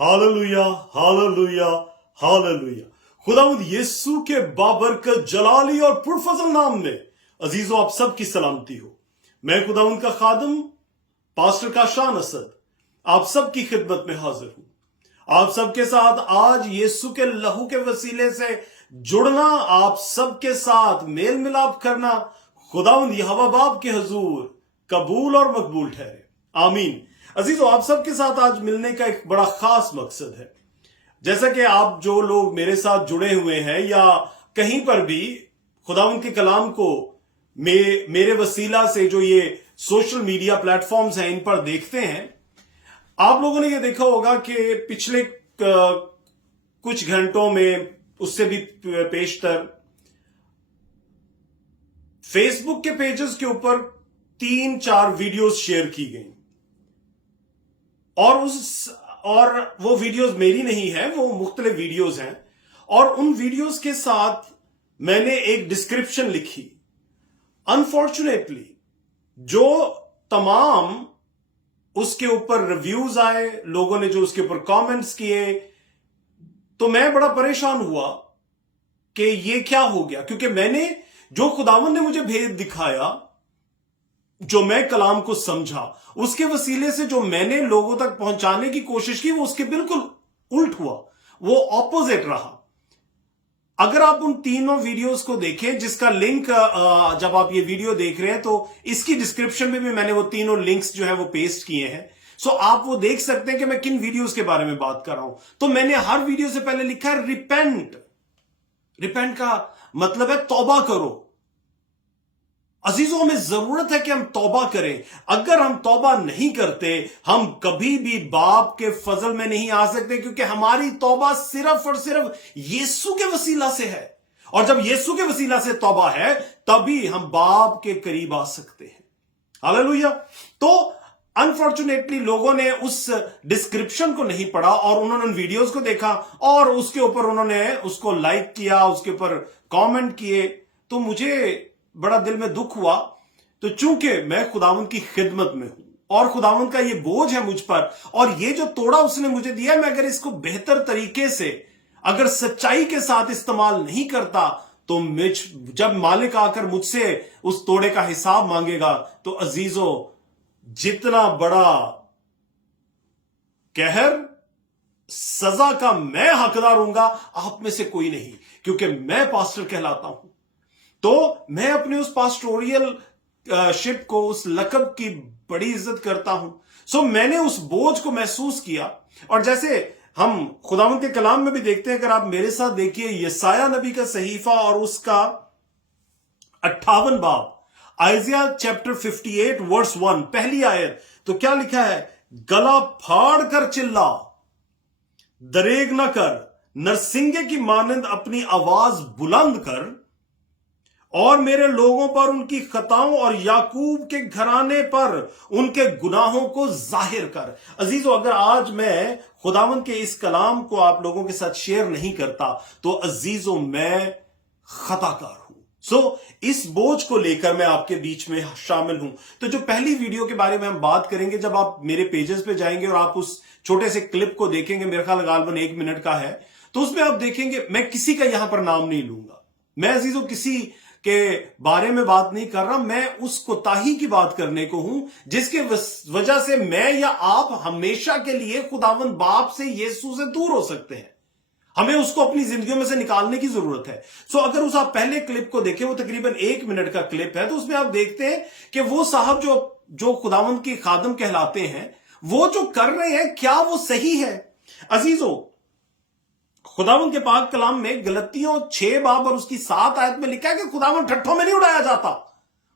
Hallelujah, hallelujah, hallelujah. खुदावंद यीशु के बाबरकत जलाली और पुरफजल नाम में अजीजों आप सब की सलामती हो। मैं खुदावंद का खादम पास्टर काशान असद आप सब की खिदमत में हाजिर हूं। आप सबके साथ आज यीशु के लहू के वसीले से जुड़ना, आप सबके साथ मेल मिलाप करना खुदावंद यहोवा बाप के हुजूर कबूल और मकबूल ठहरे। आमीन। अजीजों आप सबके साथ आज मिलने का एक बड़ा खास मकसद है। जैसा कि आप जो लोग मेरे साथ जुड़े हुए हैं या कहीं पर भी खुदावंद के कलाम को मेरे वसीला से जो ये सोशल मीडिया प्लेटफॉर्म्स हैं इन पर देखते हैं, आप लोगों ने ये देखा होगा कि पिछले कुछ घंटों में, उससे भी पेशतर, फेसबुक के पेजेस के ऊपर 3-4 वीडियोस शेयर की गई और वो वीडियोस मेरी नहीं है, वो मुख्तलिफ वीडियोस हैं। और उन वीडियोस के साथ मैंने एक डिस्क्रिप्शन लिखी। अनफॉर्चुनेटली जो तमाम उसके ऊपर रिव्यूज आए, लोगों ने जो उसके ऊपर कमेंट्स किए, तो मैं बड़ा परेशान हुआ कि ये क्या हो गया। क्योंकि मैंने जो खुदावंद ने मुझे भेद दिखाया, जो मैं कलाम को समझा, उसके वसीले से जो मैंने लोगों तक पहुंचाने की कोशिश की, वो उसके बिल्कुल उल्ट हुआ, वो ऑपोजिट रहा। अगर आप उन तीनों वीडियोस को देखें, जिसका लिंक जब आप ये वीडियो देख रहे हैं तो इसकी डिस्क्रिप्शन में भी मैंने वो तीनों लिंक्स जो है वो पेस्ट किए हैं। सो आप वो देख सकते हैं कि मैं किन वीडियोस के बारे में बात कर रहा हूं। तो मैंने हर वीडियो से पहले लिखा है रिपेंट। रिपेंट का मतलब है तौबा करो। अजीजों, हमें जरूरत है कि हम तौबा करें। अगर हम तौबा नहीं करते, हम कभी भी बाप के फजल में नहीं आ सकते, क्योंकि हमारी तौबा सिर्फ और सिर्फ यीशु के वसीला से है। और जब यीशु के वसीला से तौबा है, तभी हम बाप के करीब आ सकते हैं। हालेलुया। तो अनफॉर्चुनेटली लोगों ने उस डिस्क्रिप्शन को नहीं पढ़ा और उन्होंने उन वीडियोस को देखा और उसके ऊपर उन्होंने उसको लाइक किया, उसके ऊपर कमेंट किए। तो मुझे बड़ा दिल में दुख हुआ। तो चूंकि मैं खुदावंद की खिदमत में हूं और खुदावंद का ये बोझ है मुझ पर, और ये जो तोड़ा उसने मुझे दिया, मैं अगर इसको बेहतर तरीके से, अगर सच्चाई के साथ इस्तेमाल नहीं करता, तो जब मालिक आकर मुझसे उस तोड़े का हिसाब मांगेगा, तो अजीजों, जितना बड़ा कहर, सजा का मैं हकदार हूंगा, आप में से कोई नहीं, क्योंकि मैं पास्टर कहलाता हूं। तो मैं अपने उस पास्टोरियल शिप को, उस लकब की बड़ी इज्जत करता हूं। सो मैंने उस बोझ को महसूस किया। और जैसे हम खुदावंद के कलाम में भी देखते हैं, अगर आप मेरे साथ देखिए यसाया नबी का सहीफा और उसका 58 बाब, आइजिया चैप्टर 58 वर्स 1, पहली आयत, तो क्या लिखा है? गला फाड़ कर चिल्ला, दरेग न कर, नरसिंगे की मानंद अपनी आवाज बुलंद कर, और मेरे लोगों पर उनकी खताओं और याकूब के घराने पर उनके गुनाहों को जाहिर कर। अजीजों, अगर आज मैं खुदावंद के इस कलाम को आप लोगों के साथ शेयर नहीं करता, तो अजीजों, मैं खताकार हूं। सो इस बोझ को लेकर मैं आपके बीच में शामिल हूं। तो जो पहली वीडियो के बारे में हम बात करेंगे, जब आप मेरे पेजेस पे जाएंगे और आप उस छोटे से क्लिप को देखेंगे, मेरे ख्याल गालबन 1 मिनट का है, तो उसमें आप देखेंगे मैं किसी का यहां पर नाम नहीं लूंगा। मैं अजीजों किसी के बारे में बात नहीं कर रहा, मैं उस कोताही की बात करने को हूं जिसके वजह से मैं या आप हमेशा के लिए खुदावंद बाप से, यीशु से दूर हो सकते हैं। हमें उसको अपनी जिंदगियों में से निकालने की जरूरत है। सो अगर उस आप पहले क्लिप को देखें, वो तकरीबन 1 मिनट का क्लिप है, तो उसमें आप देखते हैं कि वो साहब जो खुदावंद के खादम कहलाते हैं, वो जो कर रहे हैं, क्या वो सही है? अजीजों, खुदावंद के पाक कलाम में गलतियों 6 बाब और उसकी 7 आयत में लिखा है कि खुदावंद ठट्ठों में नहीं उड़ाया जाता,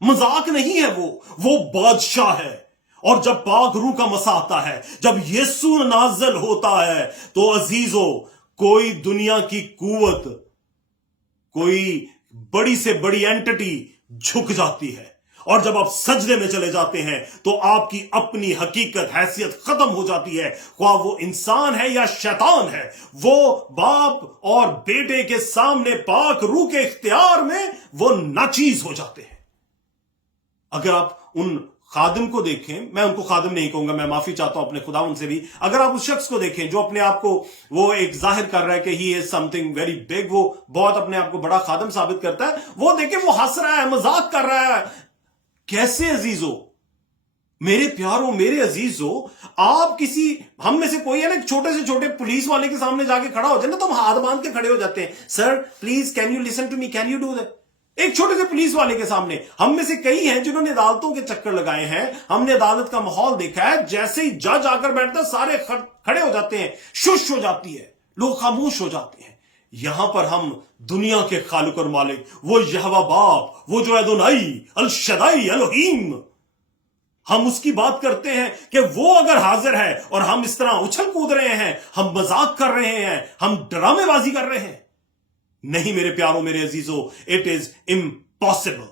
मजाक नहीं है, वो बादशाह है। और जब पाक रूह का मसा आता है, जब यीशु नाज़िल होता है, तो अजीजों, कोई दुनिया की कुवत, कोई बड़ी से बड़ी एंटिटी झुक जाती है। और जब आप सजदे में चले जाते हैं, तो आपकी अपनी हकीकत, हैसियत खत्म हो जाती है। ख्वाह वो इंसान है या शैतान है, वो बाप और बेटे के सामने पाक रूह के इख्तियार में वो नाचीज हो जाते हैं। अगर आप उन खादिम को देखें, मैं उनको खादिम नहीं कहूंगा, मैं माफी चाहता हूं अपने खुदावंद से भी, अगर आप उस शख्स को देखें जो अपने आप को वो एक जाहिर कर रहा है कि he is something very big, वो बहुत अपने आप को बड़ा खादिम साबित करता है, वो देखें वो हंस रहा है, मजाक कर रहा है। कैसे अजीजों, मेरे प्यारों, मेरे अजीजों, आप किसी, हम में से कोई है ना, छोटे से छोटे पुलिस वाले के सामने जाके खड़ा हो जाए ना तो हम हाथ बांध के खड़े हो जाते हैं, sir please can you listen to me, can you do that. एक छोटे से पुलिस वाले के सामने, हम में से कई हैं जिन्होंने अदालतों के चक्कर लगाए हैं, हमने अदालत का माहौल देखा है, जैसे ही जज आकर बैठता है सारे खड़े हो जाते हैं, शुश हो जाती है, लोग खामोश हो जाते हैं। यहां पर हम दुनिया के खालिक और मालिक, वो यहोवा बाप, वो जो अदोनाई, अल शदाई, एलोहीम, हम उसकी बात करते हैं कि वो अगर हाजिर है और हम इस तरह उछल कूद रहे हैं, हम मजाक कर रहे हैं, हम ड्रामेबाजी कर रहे हैं, नहीं मेरे प्यारों, मेरे अजीजों, इट इज इम्पॉसिबल।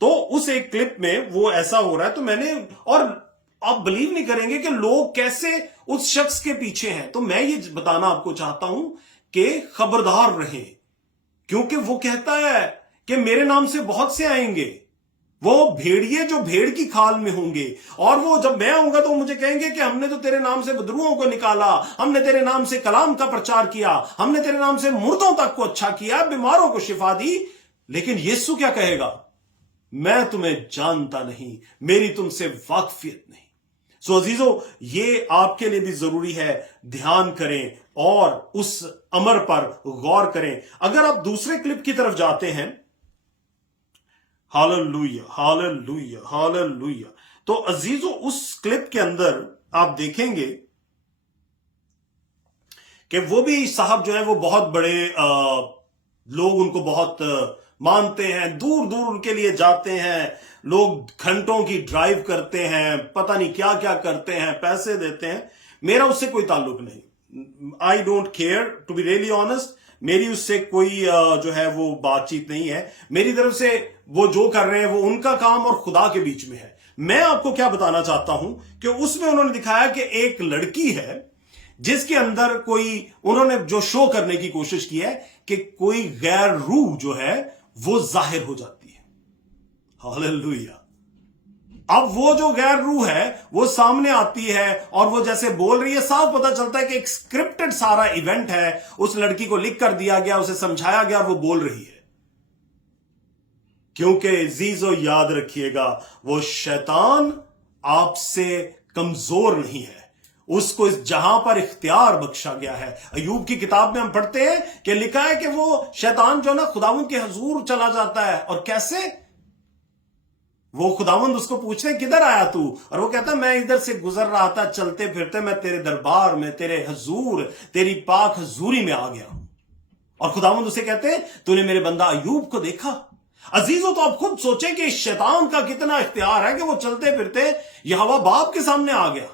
तो उस एक क्लिप में वो ऐसा हो रहा है, तो मैंने, और आप बिलीव नहीं करेंगे कि लोग कैसे उस शख्स के पीछे हैं। तो मैं ये बताना आपको चाहता हूं कि खबरदार रहें, क्योंकि वो कहता है कि मेरे नाम से बहुत से आएंगे, वो भेड़िए जो भेड़ की खाल में होंगे, और वो जब मैं आऊंगा तो मुझे कहेंगे कि हमने तो तेरे नाम से बदरूओं को निकाला, हमने तेरे नाम से कलाम का प्रचार किया, हमने तेरे नाम से मुर्दों तक को अच्छा किया, बीमारों को शिफा दी। लेकिन यीशु क्या कहेगा? मैं तुम्हें जानता नहीं, मेरी तुमसे वाकफियत नहीं। सो अजीजों, ये आपके लिए भी जरूरी है, ध्यान करें और उस अमर पर गौर करें। अगर आप दूसरे क्लिप की तरफ जाते हैं, हालेलुया, हालेलुया, हालेलुया, तो अजीजों उस क्लिप के अंदर आप देखेंगे कि वो भी साहब जो है वो बहुत बड़े लोग उनको बहुत मानते हैं, दूर दूर उनके लिए जाते हैं, लोग घंटों की ड्राइव करते हैं, पता नहीं क्या क्या करते हैं, पैसे देते हैं। मेरा उससे कोई ताल्लुक नहीं, I don't care, to be really honest, मेरी उससे कोई जो है वो बातचीत नहीं है। मेरी तरफ से वो जो कर रहे हैं वो उनका काम और खुदा के बीच में है। मैं आपको क्या बताना चाहता हूं कि उसमें उन्होंने दिखाया कि एक लड़की है जिसके अंदर कोई, उन्होंने जो शो करने की कोशिश की है कि कोई गैर रूह जो है वो जाहिर हो जाती है। हालेलुया। अब वो जो गैर रूह है वो सामने आती है और वो जैसे बोल रही है, साफ पता चलता है कि एक स्क्रिप्टेड सारा इवेंट है, उस लड़की को लिख कर दिया गया, उसे समझाया गया, वो बोल रही है। क्योंकि जीजो याद रखिएगा, वो शैतान आपसे कमजोर नहीं है, उसको इस जहां पर इख्तियार बख्शा गया है। अय्यूब की किताब में हम पढ़ते हैं कि लिखा है कि वो शैतान जो ना खुदावंद के हुजूर चला जाता है, और कैसे? वो खुदावंद उसको पूछते हैं किधर आया तू, और वो कहता है मैं इधर से गुजर रहा था, चलते फिरते मैं तेरे दरबार में, तेरे हुजूर, तेरी पाक हुजूरी में आ गया हूं। और खुदावंद उसे कहते हैं तूने मेरे बंदा अय्यूब को देखा। अजीजों, तो आप खुद सोचें कि शैतान का कितना इख्तियार है कि वो चलते फिरते यहोवा बाप के सामने आ गया।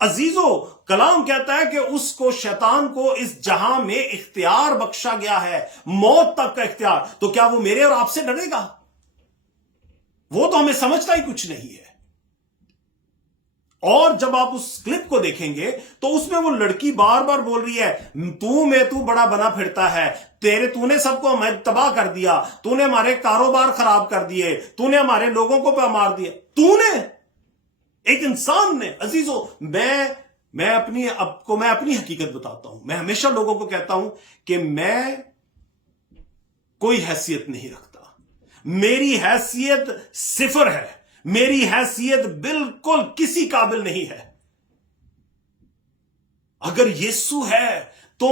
अजीजों, कलाम कहता है कि उसको, शैतान को इस जहां में इख्तियार बख्शा गया है, मौत तक का इख्तियार। तो क्या वो मेरे और आपसे डरेगा? वो तो हमें समझता ही कुछ नहीं है। और जब आप उस क्लिप को देखेंगे तो उसमें वो लड़की बार बार बोल रही है, तू बड़ा बना फिरता है, तूने सबको हमें तबाह कर दिया, तूने हमारे कारोबार खराब कर दिए, तूने हमारे लोगों को मार दिया, तूने, एक इंसान ने। अजीजों, मैं अपनी हकीकत बताता हूं। मैं हमेशा लोगों को कहता हूं कि मैं कोई हैसियत नहीं रखता, मेरी हैसियत सिफर है, मेरी हैसियत बिल्कुल किसी काबिल नहीं है। अगर यीशु है तो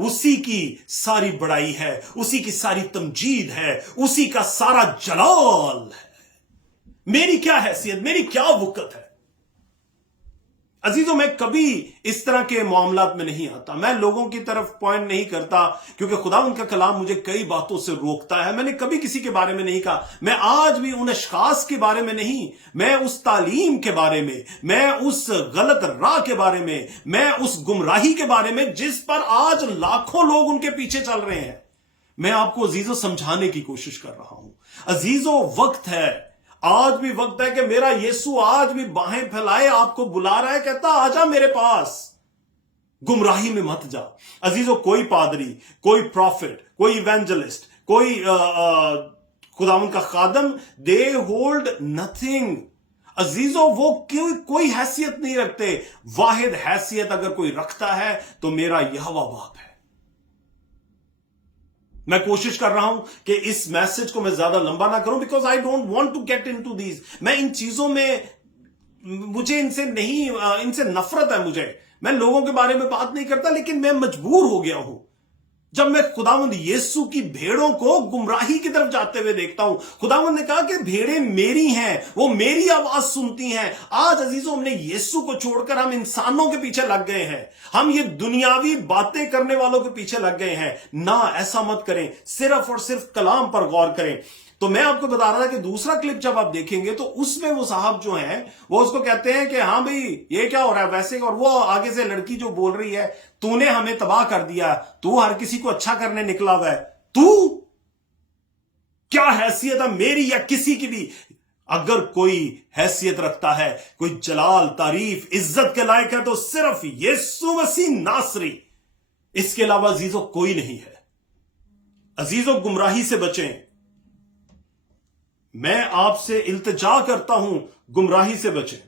उसी की सारी बड़ाई है, उसी की सारी तमजीद है, उसी का सारा जलाल है। मेरी क्या हैसियत, मेरी क्या वक़्त है? अजीजों, मैं कभी इस तरह के मामलात में नहीं आता, मैं लोगों की तरफ पॉइंट नहीं करता, क्योंकि खुदा उनका कलाम मुझे कई बातों से रोकता है। मैंने कभी किसी के बारे में नहीं कहा, मैं आज भी उन अशखास के बारे में नहीं, मैं उस तालीम के बारे में, मैं उस गलत राह के बारे में, मैं उस गुमराही के बारे में जिस पर आज लाखों लोग उनके पीछे चल रहे हैं, मैं आपको अजीजों समझाने की कोशिश कर रहा हूं। अजीजों, वक्त है, आज भी वक्त है कि मेरा यीशु आज भी बाहें फैलाए आपको बुला रहा है, कहता आजा मेरे पास, गुमराही में मत जा। अजीजों, कोई पादरी, कोई प्रॉफिट, कोई इवेंजलिस्ट, कोई खुदावंद का खादम, दे होल्ड नथिंग। अजीजों, वो कोई हैसियत नहीं रखते। वाहिद हैसियत अगर कोई रखता है तो मेरा यहोवा बाप है। मैं कोशिश कर रहा हूं कि इस मैसेज को मैं ज्यादा लंबा ना करूं, because I don't want to get into these. मैं इन चीजों में, मुझे इनसे नहीं, इनसे नफरत है मुझे। मैं लोगों के बारे में बात नहीं करता, लेकिन मैं मजबूर हो गया हूं जब मैं खुदावंद यीशु की भेड़ों को गुमराही की तरफ जाते हुए देखता हूं। खुदावंद ने कहा कि भेड़ें मेरी हैं, वो मेरी आवाज सुनती हैं। आज अजीजों, हमने यीशु को छोड़कर हम इंसानों के पीछे लग गए हैं। हम ये दुनियावी बातें करने वालों के पीछे लग गए हैं। ना, ऐसा मत करें। सिर्फ और सिर्फ कलाम पर गौर करें। तो मैं आपको बता रहा था कि दूसरा क्लिप जब आप देखेंगे तो उसमें वो साहब जो हैं वो उसको कहते हैं कि हाँ भाई ये क्या हो रहा है वैसे, और वो आगे से लड़की जो बोल रही है, तूने हमें तबाह कर दिया, तू हर किसी को अच्छा करने निकला हुआ है, तू क्या हैसियत है मेरी या किसी की भी? अगर कोई हैसियत रखता है, कोई जलाल, तारीफ, इज्जत के लायक है तो सिर्फ यीशु मसीह नासरी। इसके अलावा अजीजों कोई नहीं है। अजीजों, गुमराही से बचें। मैं आपसे इल्तिजा करता हूं, गुमराही से बचें।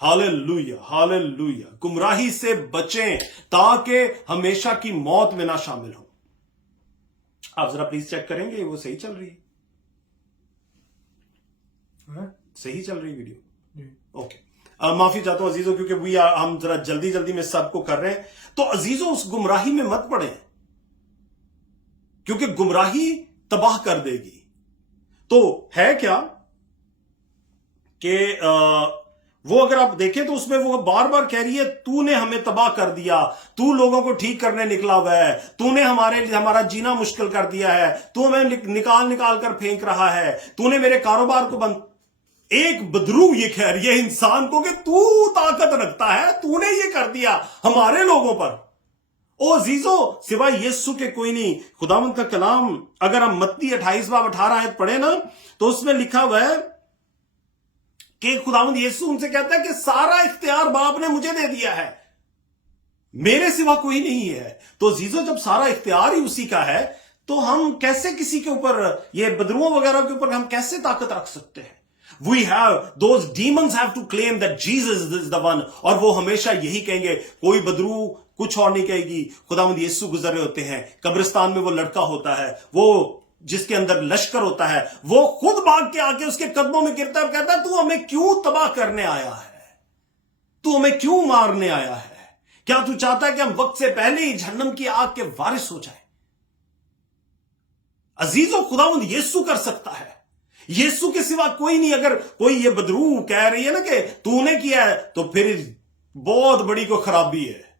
Hallelujah, hallelujah. गुमराही से बचें ताकि हमेशा की मौत में ना शामिल हो। आप जरा प्लीज चेक करेंगे, वो सही चल रही है? सही चल रही वीडियो? ओके। माफी चाहता हूं अजीजों, क्योंकि हम जरा जल्दी जल्दी में सबको कर रहे हैं। तो अजीजों, उस गुमराही में मत पड़े, क्योंकि गुमराही तबाह कर देगी। तो है क्या कि वो अगर आप देखें तो उसमें वो बार बार कह रही है, तूने हमें तबाह कर दिया, तू लोगों को ठीक करने निकला हुआ है, तूने हमारा जीना मुश्किल कर दिया है, तू हमें निकाल निकाल कर फेंक रहा है, तूने मेरे कारोबार को बंद। एक बदरू ये कह रही है इंसान को कि तू ताकत रखता है, तूने ये कर दिया हमारे लोगों पर। ओ अजीजों, सिवाय यीशु के कोई नहीं। खुदावंद का कलाम अगर हम मत्ती 28 बाब 18 आयत पढ़े ना, तो उसमें लिखा हुआ है कि खुदावंद यीशु उनसे कहता है कि सारा इख्तियार बाप ने मुझे दे दिया है, मेरे सिवा कोई नहीं है। तो अजीजों, जब सारा इख्तियार ही उसी का है, तो हम कैसे किसी के ऊपर, ये बदरुओं वगैरह के ऊपर हम कैसे ताकत रख सकते हैं? We have, those demons have to claim that Jesus is the one, और वो हमेशा यही कहेंगे। कोई बदरू कुछ और नहीं कहेगी। खुदावंद यीशु गुजर रहे होते हैं, कब्रिस्तान में वो लड़का होता है, वो जिसके अंदर लश्कर होता है, वो खुद भाग के आके उसके कदमों में गिरता है और कहता है, तू हमें क्यों तबाह करने आया है? तू हमें क्यों मारने आया है? क्या तू चाहता है कि हम वक्त से पहले ही जहन्नम की आग के वारिस हो जाए? अजीजों, खुदावंद यीशु कर सकता है, यीशु के सिवा कोई नहीं। अगर कोई ये बदरू कह रही है ना कि तूने किया है, तो फिर बहुत बड़ी कोई खराबी है।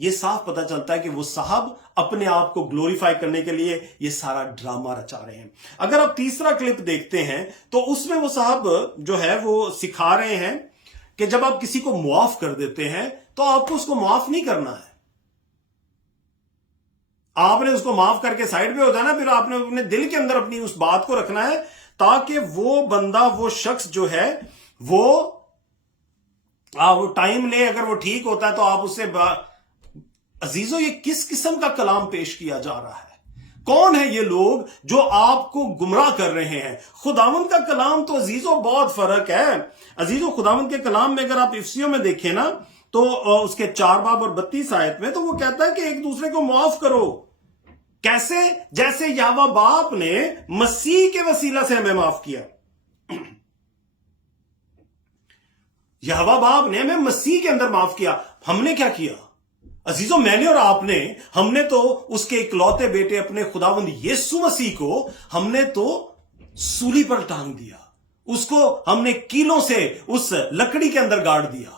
ये साफ पता चलता है कि वो साहब अपने आप को ग्लोरीफाई करने के लिए ये सारा ड्रामा रचा रहे हैं। अगर आप तीसरा क्लिप देखते हैं तो उसमें वो साहब जो है वो सिखा रहे हैं कि जब आप किसी को मुआफ कर देते हैं तो आपको उसको माफ नहीं करना है। आपने उसको माफ करके साइड पे हो जाना, फिर आपने अपने दिल के अंदर अपनी उस बात को रखना है, ताकि वो बंदा, वो शख्स जो है वो टाइम ले, अगर वो ठीक होता है तो आप उससे अजीजों, ये किस किस्म का कलाम पेश किया जा रहा है? कौन है ये लोग जो आपको गुमराह कर रहे हैं? खुदावंद का कलाम तो अजीजों बहुत फर्क है। अजीजों, खुदावंद के कलाम में अगर आप इफ्सियों में देखें ना, तो उसके 4 बाब और 32 आयत में तो वो कहता है कि एक दूसरे को माफ करो। कैसे? जैसे यहोवा बाप ने मसीह के वसीला से हमें माफ किया। यहोवा बाप ने हमें मसीह के अंदर माफ किया। हमने क्या किया अजीजों? मैंने और आपने, हमने तो उसके इकलौते बेटे अपने खुदावंद यीशु मसीह को हमने तो सूली पर टांग दिया। उसको हमने कीलों से उस लकड़ी के अंदर गाड़ दिया।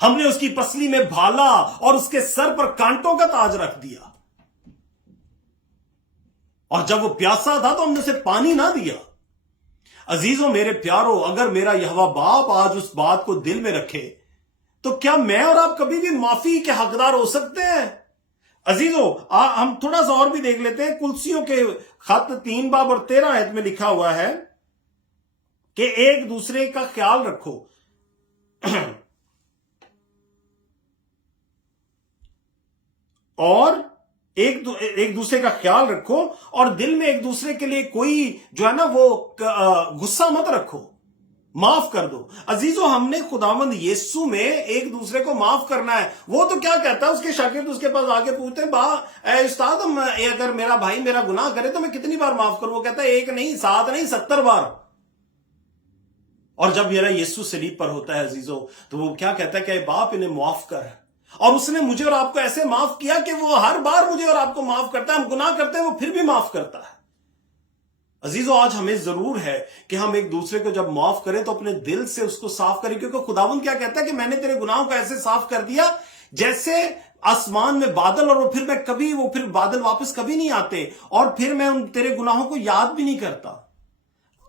हमने उसकी पसली में भाला और उसके सर पर कांटों का ताज रख दिया। और जब वो प्यासा था तो हमने उसे पानी ना दिया। अजीजों, मेरे प्यारों, अगर मेरा यहोवा बाप आज उस बात को दिल में रखे तो क्या मैं और आप कभी भी माफी के हकदार हो सकते हैं? अजीजों, हम थोड़ा सा और भी देख लेते हैं। कुलसियों के खत 3 बाब और 13 आयत में लिखा हुआ है कि एक दूसरे का ख्याल रखो। और ایک دوسرے کا خیال رکھو اور دل میں ایک دوسرے کے لیے کوئی جو ہے نا وہ غصہ مت رکھو، معاف کر دو۔ عزیزو، ہم نے خداوند یسوع میں ایک دوسرے کو معاف کرنا ہے۔ وہ تو کیا کہتا ہے، اس کے شاگرد اس کے پاس آگے پوچھتے ہیں، اے استاد، اگر میرا بھائی میرا گناہ کرے تو میں کتنی بار معاف کروں؟ وہ کہتا ہے 1 نہیں، 7 نہیں، 70 بار۔ اور جب میرا یسوع صلیب پر ہوتا ہے عزیزو، تو وہ کیا کہتا ہے کہ اے باپ، انہیں معاف کر۔ اور اس نے مجھے اور آپ کو ایسے معاف کیا کہ وہ ہر بار مجھے اور آپ کو معاف کرتا ہے۔ ہم گناہ کرتے ہیں، وہ پھر بھی معاف کرتا ہے۔ عزیزو، آج ہمیں ضرور ہے کہ ہم ایک دوسرے کو جب معاف کریں تو اپنے دل سے اس کو صاف کریں، کیونکہ خداوند کیا کہتا ہے کہ میں نے تیرے گناہوں کو ایسے صاف کر دیا جیسے آسمان میں بادل، اور وہ پھر بادل واپس کبھی نہیں آتے، اور پھر میں ان تیرے گناہوں کو یاد بھی نہیں کرتا۔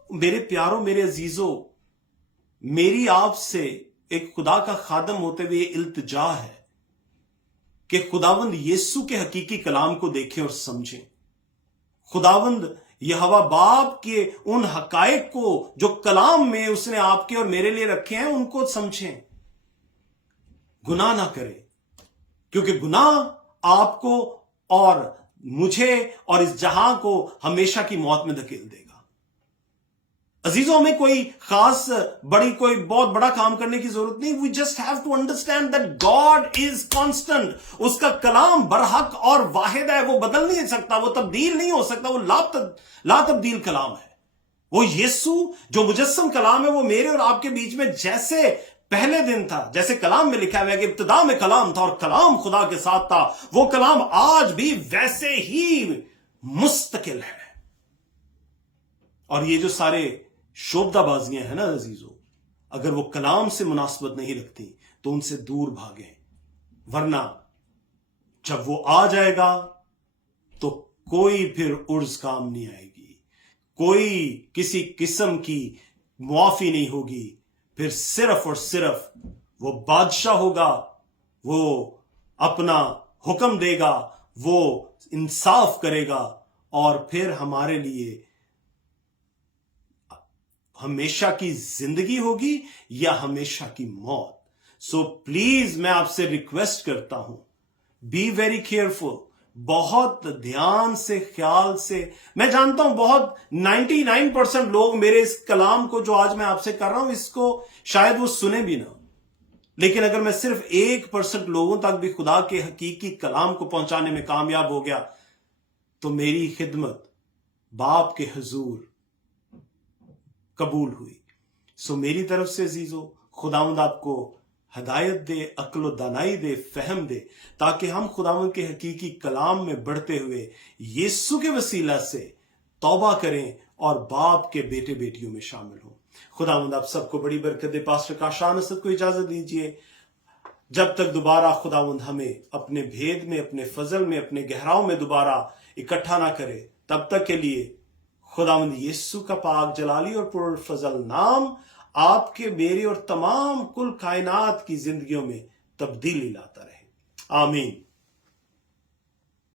میرے پیاروں، میرے عزیزو، میری آپ سے ایک خدا کا خادم ہوتے ہوئے یہ التجا ہے کہ خداوند یسوع کے حقیقی کلام کو دیکھیں اور سمجھیں۔ خداوند یہوہ باپ کے ان حقائق کو جو کلام میں اس نے آپ کے اور میرے لیے رکھے ہیں، ان کو سمجھیں، گناہ نہ کریں، کیونکہ گناہ آپ کو اور مجھے اور اس جہاں کو ہمیشہ کی موت میں دھکیل دے گا۔ عزیزوں، ہمیں کوئی خاص کوئی بہت بڑا کام کرنے کی ضرورت نہیں۔ we just have to understand that God is constant۔ اس کا کلام برحق اور واحد ہے، وہ بدل نہیں سکتا، وہ تبدیل نہیں ہو سکتا، وہ لا تبدیل کلام ہے۔ وہ یسوع جو مجسم کلام ہے، وہ میرے اور آپ کے بیچ میں جیسے پہلے دن تھا، جیسے کلام میں لکھا ہوا ہے کہ ابتدا میں کلام تھا اور کلام خدا کے ساتھ تھا، وہ کلام آج بھی ویسے ہی مستقل ہے۔ اور یہ جو سارے شوبدہ بازیاں ہیں نا عزیزو، اگر وہ کلام سے مناسبت نہیں رکھتی تو ان سے دور بھاگیں، ورنہ جب وہ آ جائے گا تو کوئی پھر عرض کام نہیں آئے گی، کوئی کسی قسم کی معافی نہیں ہوگی، پھر صرف اور صرف وہ بادشاہ ہوگا، وہ اپنا حکم دے گا، وہ انصاف کرے گا، اور پھر ہمارے لیے ہمیشہ کی زندگی ہوگی یا ہمیشہ کی موت۔ سو پلیز میں آپ سے ریکویسٹ کرتا ہوں، بی ویری کیئرفل، بہت دھیان سے، خیال سے۔ میں جانتا ہوں بہت 99% لوگ میرے اس کلام کو جو آج میں آپ سے کر رہا ہوں، اس کو شاید وہ سنیں بھی نہ، لیکن اگر میں صرف 1% لوگوں تک بھی خدا کے حقیقی کلام کو پہنچانے میں کامیاب ہو گیا تو میری خدمت باپ کے حضور قبول ہوئی۔ سو میری طرف سے عزیزو، خداوند آپ کو ہدایت دے، عقل و دانائی دے، فہم دے، تاکہ ہم خداوند کے حقیقی کلام میں بڑھتے ہوئے یسوع کے وسیلہ سے توبہ کریں اور باپ کے بیٹے بیٹیوں میں شامل ہوں۔ خداوند آپ سب کو بڑی برکت دے۔ پاسٹر کاشان اسد کو اجازت دیجیے، جب تک دوبارہ خداوند ہمیں اپنے بھید میں، اپنے فضل میں، اپنے گہراؤں میں دوبارہ اکٹھا نہ کرے، تب تک کے لیے خداوند یسوع کا پاک جلالی اور پر فضل نام آپ کے، میرے اور تمام کل کائنات کی زندگیوں میں تبدیلی لاتا رہے۔ آمین۔